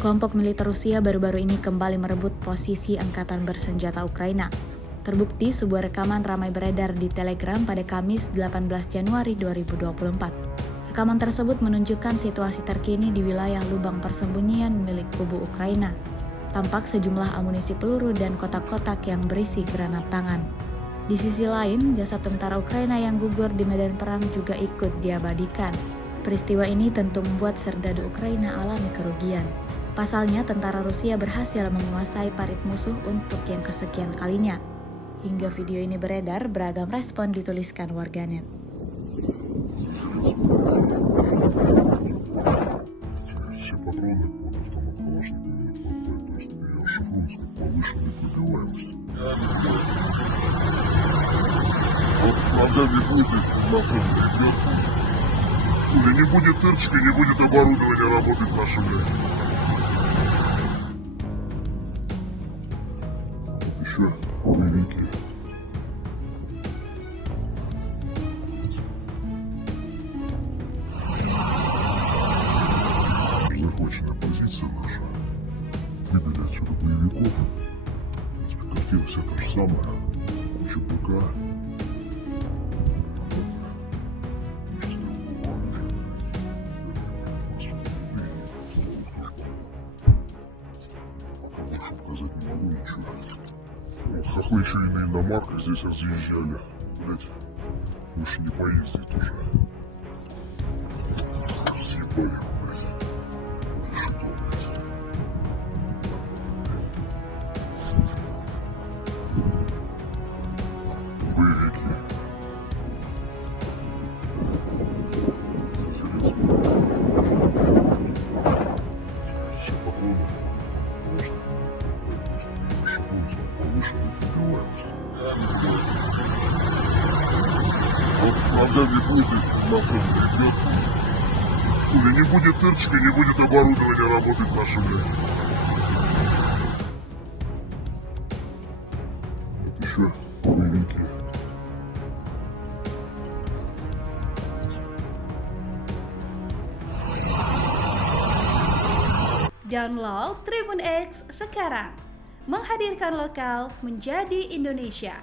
Kelompok militer Rusia baru-baru ini kembali merebut posisi angkatan bersenjata Ukraina. Terbukti sebuah rekaman ramai beredar di Telegram pada Kamis 18 Januari 2024. Rekaman tersebut menunjukkan situasi terkini di wilayah lubang persembunyian milik kubu Ukraina. Tampak sejumlah amunisi peluru dan kotak-kotak yang berisi granat tangan. Di sisi lain, jasad tentara Ukraina yang gugur di medan perang juga ikut diabadikan. Peristiwa ini tentu membuat serdadu Ukraina alami kerugian. Pasalnya, tentara Rusia berhasil menguasai parit musuh untuk yang kesekian kalinya. Hingga video ini beredar, beragam respon dituliskan warganet. Все патроны под автомат Калашникова не хватает, то есть ее шифруется как повышенная пробиваемость. Вот правда не будет, если направлено, ребят. Или не будет тырчка, не будет оборудования работать нашим людям. Вот еще боевики. Захваченная позиция наша. Выбили отсюда боевиков. Картина вся та же самая. Куча ПК. Больше показать не могу ничего. Вот хохлы еще и на иномарках здесь разъезжали. Блять, больше не поездить уже. Съебали его, блядь. Решето, блядь. Боевики. Все патроны. Вот правда не будет, если направлено, ребят. Или не будет тырчка, не будет оборудования работать нашим людям. Вот еще боевики. Download Tribun X sekarang, menghadirkan lokal menjadi Indonesia.